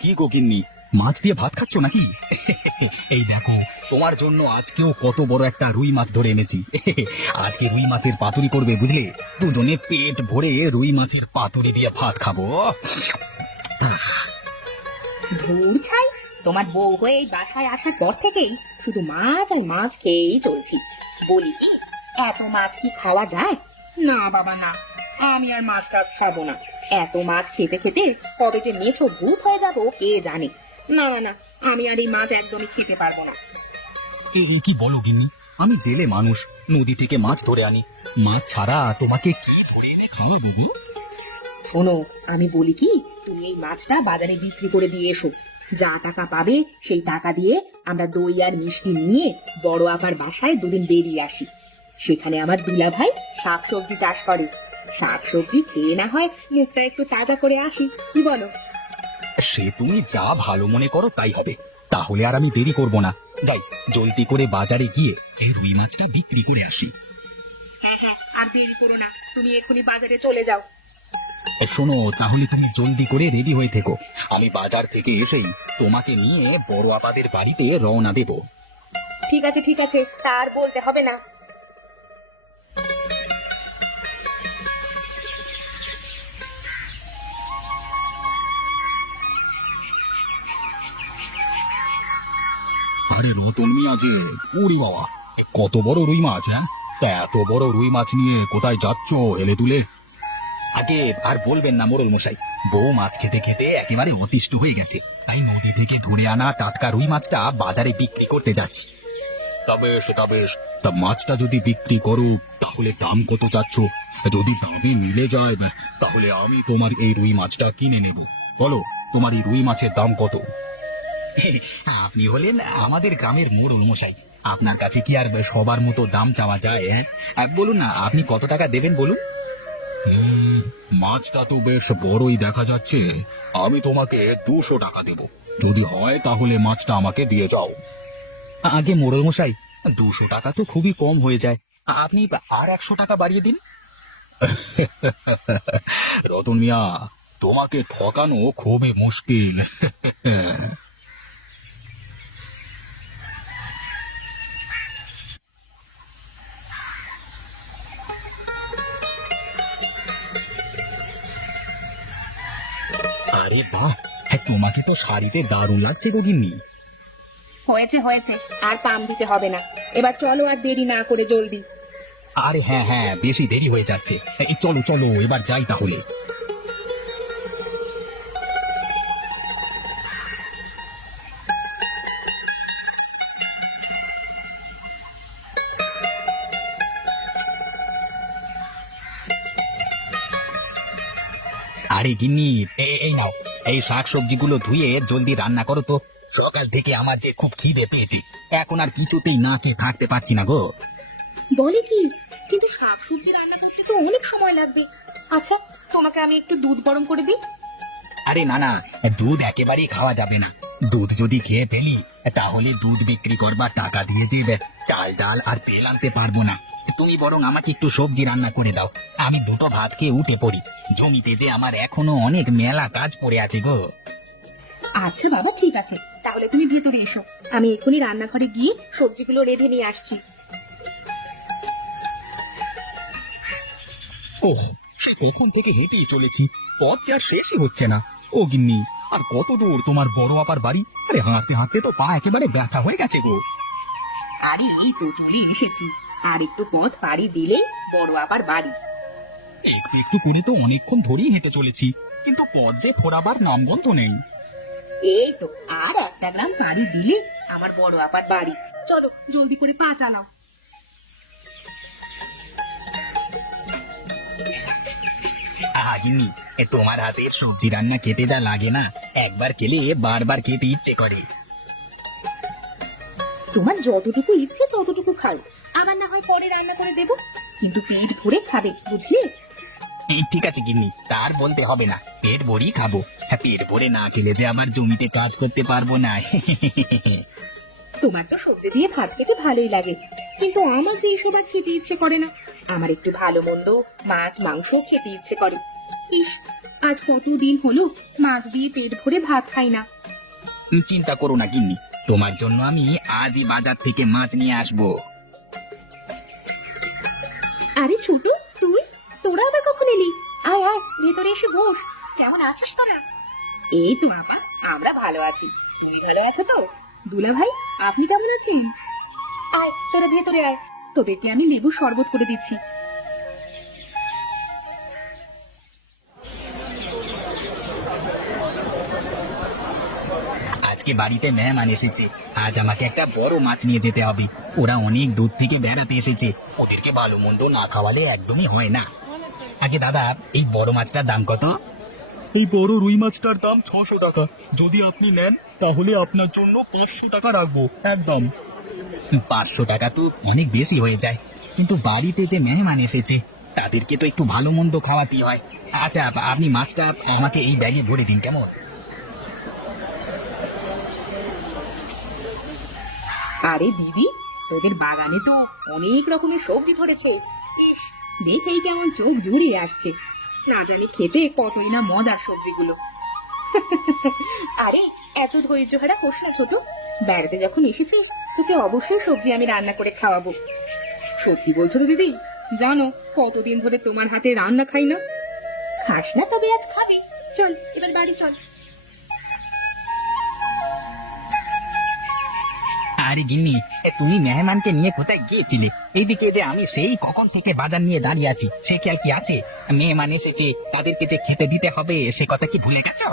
কি গো গিন্নি, মাছ দিয়ে ভাত খাচ্ছ নাকি? এই দেখো, তোমার জন্য আজকেও কত বড় একটা রুই মাছ ধরে এনেছি। আজকে রুই মাছের পাতুরি করবে বুঝলে, দুজনে পেট ভরে রুই মাছের পাতুরি দিয়ে ভাত খাবো। ধুর ছাই, তোমার বউ হয়ে এই বাসায় আসার পর থেকেই শুধু মাছ আর মাছ খেয়েই চলছি। বলি কি, এত মাছ কি খাওয়া যায়? না বাবা না, আমি আর মাছ টাছ খাবো না। এত মাছ খেতে খেতে কবে যে মেছো ভূত হয়ে যাবো কে জানে। না না না, আমি আর এই মাছ একদমই খেতে পারবো না। এই কি বলো গিন্নি, আমি জেলে মানুষ, নদী থেকে মাছ ধরে আনি। মাছ ছাড়া তোমাকে কি ধরে এনে খাওয়াবো গো? শোনো, আমি বলি কি, তুমি এই মাছটা বাজারে বিক্রি করে দিয়ে এসো। যা টাকা পাবে সেই টাকা দিয়ে আমরা দই আর মিষ্টি নিয়ে বড় আপার বাসায় দুদিন বেরিয়ে আসি। সেখানে আমার দুলা ভাই শাকসবজি চাষ করে। শাকসবজি খেয়ে না হয় মুখটা একটু তাজা করে আসি, কি বলো? সে তুমি যা ভালো মনে করো তাই হবে। তাহলে আর আমি দেরি করব না, যাই জলদি করে বাজারে গিয়ে এই রুই মাছটা বিক্রি করে আসি। হ্যাঁ হ্যাঁ, আর দেরি করো না, তুমি এখনই বাজারে চলে যাও। শোনো, তাহলে তুমি জলদি করে রেডি হয়ে থেকো। আমি বাজার থেকে এসেই তোমাকে নিয়ে বড় আপাদের বাড়িতে রওনা দেব। ঠিক আছে ঠিক আছে, তার বলতে হবে না। আরে রতন মিয়া যে, ওরে বাবা, কত বড় রুই মাছ! হ্যাঁ, তা এত বড় রুই মাছ নিয়ে কোথায় যাচ্ছ হেলে তুলে? আগে আর বলবেন না মোড়ল মশাই, বউ মাছ খেতে খেতে একেবারে অতিষ্ঠ হয়ে গেছে, তাই নদী থেকে ধরে আনা টাটকা রুই মাছটা বাজারে বিক্রি করতে যাচ্ছি। তবে তা মাছটা যদি বিক্রি করো তাহলে দাম কত চাচ্ছ? যদি দামে মিলে যায় তাহলে আমি তোমার এই রুই মাছটা কিনে নেব। বলো, তোমার এই রুই মাছের দাম কত? আপনি হলেন আমাদের গ্রামের মোড়ল মশাই, আপনার কাছে কি আর সবার মতো দাম চাওয়া যায়? বলুন না, আপনি কত টাকা দেবেন বলুন। মাছটা তো বেশ বড়ই দেখা যাচ্ছে, আমি তোমাকে 200 টাকা দেব। যদি হয় তাহলে মাছটা আমাকে দিয়ে যাও। আগে মোড়ল মশাই, 200 টাকা তো খুবই কম হয়ে যায়, আপনি আর 100 টাকা বাড়িয়ে দিন। রতন মিয়া, তোমাকে ঠকানো খুবই মুশকিল। আরে বাহ, তোমাকে তো শাড়িতে দারুণ লাগছে গো গিন্নি। হয়েছে হয়েছে, আর পাম দিতে হবে না। এবার চলো, আর দেরি না করে জলদি। আরে হ্যাঁ হ্যাঁ, বেশি দেরি হয়ে যাচ্ছে, এই চলো চলো এবার যাই তাহলে। আরে গিন্নি, এই নাও, এই শাক সবজিগুলো ধুয়ে জলদি রান্না করো তো। সকাল থেকে আমার যে খুব খিদে পেয়েছে, এখন আর কিছুতেই না খেয়ে থাকতে পারছি না গো। বলে কি, কিন্তু শাকসবজি রান্না করতে তো অনেক সময় লাগবে। আচ্ছা, তোমাকে আমি একটু দুধ গরম করে দিই। আরে না না, দুধ একেবারেই খাওয়া যাবে না। দুধ যদি খেয়ে ফেলি তাহলে দুধ বিক্রি করবার টাকা দিয়ে যে চাল ডাল আর তেল আনতে পারবো না। তুমি বরং আমাকে একটু সবজি রান্না করে দাও, আমি দুটো ভাত খেয়ে উঠে পড়ি। জমিতে যে আমার এখনো অনেক মেলা কাজ পড়ে আছে গো। আচ্ছা বাবা, ঠিক আছে, তাহলে তুমি ভেতরে এসো, আমি এখনই রান্নাঘরে গিয়ে সবজিগুলো রেঁধে নিয়ে আসছি। ওহ, সে কখন থেকে হেঁটেই চলেছি, পথ যে আর শেষই হচ্ছে না। ও গিন্নি, আর কত দূর তোমার বড় আপার বাড়ি? আরে হাঁটতে হাঁটতে তো পা একেবারে ব্যথা হয়ে গেছে গো। আরে এই তো চলে এসেছি, আর একটু পথ পাড়ি দিলেই বড় আবার বাড়ি। একটু একটু করে তো অনেকক্ষণ ধরেই হেঁটে চলেছি, কিন্তু পথ যে ফোরাবার নামগন্ধ নেই। এই তো আর একটা গ্রাম পাড়ি দিলে আমার বড় আপার বাড়ি। চলো জলদি করে পা চালাও। আহা গিন্নি, তোমার হাতের সবজি রান্না খেতে যা লাগে না, একবার খেলে বারবার খেতে ইচ্ছে করে। তোমার যতটুকু ইচ্ছে ততটুকু খাও, আবার না হয় পরে রান্না করে দেবো, কিন্তু পেট ভরে খাবে, বুঝলে? ঠিক আছে গিন্নি, তার বলতে হবে না, পেট ভরেই খাবো। পেট ভরে না খেলে যে আমার জমিতে কাজ করতে পারবো না। তোমার তো সবজি দিয়ে ভাত খেতে ভালোই লাগে, কিন্তু আমার যে এসব আর খেতে ইচ্ছে করে না। আমার একটু ভালো মন্দ মাছ মাংস খেতে ইচ্ছে করে। ইস, আজ কতদিন হলো মাছ দিয়ে পেট ভরে ভাত খাই না। চিন্তা করো না গিন্নি, তোমার জন্য আমি আজই বাজার থেকে মাছ নিয়ে আসবো। আরে ছোট, তোরা আবার কখন এলি? আয় আয়, ভেতরে এসে বস। কেমন আছিস তোরা? এই তো আপা, আমরা ভালো আছি। তুমি ভালো আছো তো? দুলা ভাই, আপনি কেমন আছেন? আয় তোরা ভেতরে আয়, তোদেরকে আমি লেবু শরবত করে দিচ্ছি। আজকে বাড়িতে মেহমান এসেছে, আজ আমাকে একটা বড় মাছ নিয়ে যেতে হবে। ওরা অনেক দূর থেকে বেড়াতে এসেছে, ওদেরকে ভালো মন্দ না খাওয়ালে একদমই হয় না। আগে দাদা, এই বড় মাছটার দাম কত? এই বড় রুই মাছটার দাম 600 টাকা। যদি আপনি নেন তাহলে আপনার জন্য 500 টাকা রাখবো একদম। 500 টাকা তো অনেক বেশি হয়ে যায়, কিন্তু বাড়িতে যে মেহমান এসেছে তাদেরকে তো একটু ভালো মন্দ খাওয়াতেই হয়। আচ্ছা, আপনি মাছটা আমাকে এই ব্যাগে ভরে দিন, কেমন? আরে দিদি, তোদের বাগানে তো অনেক রকমের সবজি ধরেছে। ইস, দেখেই কেমন চোখ জুড়িয়ে আসছে। না জানি খেতে কতই না মজার সবজিগুলো। আরে এত ধৈর্য হারা হোস না ছোট, বেড়াতে যখন এসেছিস তোকে অবশ্যই সবজি আমি রান্না করে খাওয়াবো। সত্যি বলছো তো দিদি? জানো কতদিন ধরে তোমার হাতে রান্না খাই না। খাস না তবে আজ খাবি। চল এবার বাড়ি চল। আরে গিন্নি, তুমি মেহমানকে নিয়ে কোথায় গিয়েছিলে? এইদিকে যে আমি সেই কখন থেকে বাজার নিয়ে দাঁড়িয়ে আছি, সে খেয়াল কি আছে? মেহমান এসেছে, তাদেরকে যে খেতে দিতে হবে সে কথা কি ভুলে গেছো?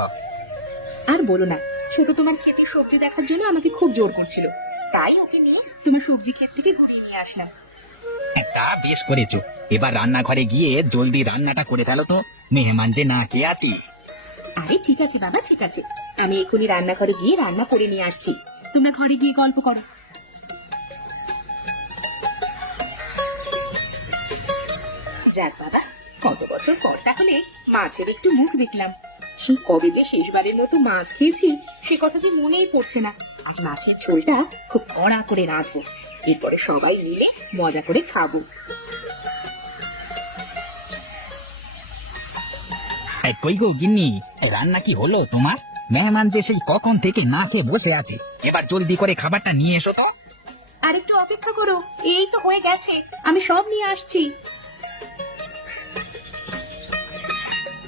আর বলো না, সে তো তোমার ক্ষেতের সবজি দেখার জন্য আমাকে খুব জোর করছিল, তাই ওকে নিয়ে তোমার সবজি ক্ষেত থেকে ঘুরিয়ে নিয়ে আসলাম। তা বেশ করেছো। এবার রান্নাঘরে গিয়ে জলদি রান্নাটা করে ফেলো তো, মেহমান যে না কে আছে। আরে ঠিক আছে বাবা, ঠিক আছে, আমি এখনই রান্নাঘরে গিয়ে রান্না করে নিয়ে আসছি। তোমরা ঘরে গিয়ে গল্প করো। যাক বাবা, কত বছর পর তাহলে মাছের একটু মুখ দেখলাম। সেই কবে যে শেষবারের মতো মাছ খেয়েছি সে কথা যে মনেই পড়ছে না। আজ মাছের ঝোলটা খুব কড়া করে রাখবো, এরপরে সবাই মিলে মজা করে খাবো। কই গো গিন্নি, রান্না কি হলো তোমার? মেহমান যে সেই কখন থেকে না খেয়ে বসে আছে, এবার জলদি করে খাবারটা নিয়ে এসো তো। আর একটু অপেক্ষা করো, এই তো হয়ে গেছে, আমি সব নিয়ে আসছি।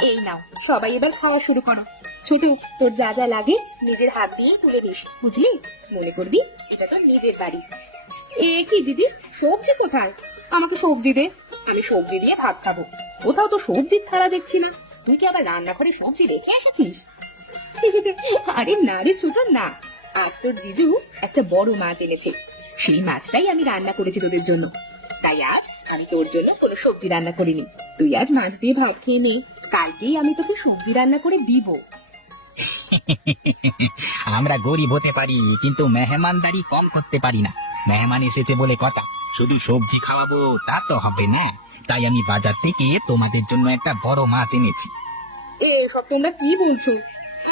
এই নাও, সবাই এবার খাওয়া শুরু করো। ছোট, তোর যা যা লাগে নিজের হাত দিয়ে তুলে দিস, বুঝলি? মনে করবি এটা তোর নিজের বাড়ি। এ কি দিদি, সবজি কোথায়? আমাকে সবজি দে, আমি সবজি দিয়ে ভাত খাবো। কোথাও তো সবজির থালা দেখছি না। তুই কি আবার রান্নাঘরে সবজি রেখে এসেছিস? আরে না রে ছোট, না, আজ তোর জিজু একটা বড় মাছ এনেছে, সেই মাছটাই আমি রান্না করেছি তোদের জন্য। তাই আজ আমি তোর জন্য কোনো সবজি রান্না করিনি। তুই আজ মাছ দিয়ে ভাত খেয়ে নে, কালকেই আমি তোকে সবজি রান্না করে দিব। আমরা গরিব হতে পারি, কিন্তু মেহমানদারি কম করতে পারি না। মেহমান এসেছে বলে কথা, শুধু সবজি খাওয়াবো তা তো হবে না। তাই আমি বাজার থেকে তোমাদের জন্য একটা বড় মাছ এনেছি। সব তোমরা কি বলছো?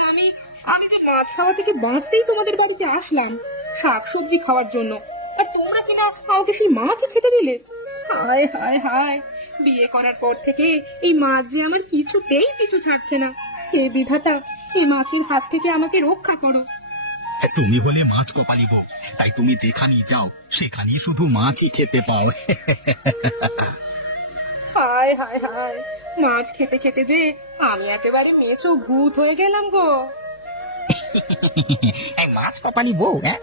আমি আমি যে মাছ খাওয়া থেকে বাঁচতেই তোমাদের বাড়িতে আসলাম শাক সবজি খাওয়ার জন্য, আর তোমরা কিনা আমাকে সেই মাছ খেতে দিলে। হায় হায় হায়, বিয়ে করার পর থেকে এই মাছ যে আমার কিছুতেই পিছু ছাড়ছে না। হে বিধাতা, এই মাছের হাত থেকে আমাকে রক্ষা করো। তুমি হলে মাছ কপালি বউ, তাই তুমি যেখানেই যাও সেখানেই শুধু মাছই খেতে পাও। হায় হায় হায়, মাছ খেতে খেতে যে আমি একেবারে মেছো ভূত হয়ে গেলাম গো। মাছ কপালি বউ, হ্যাঁ?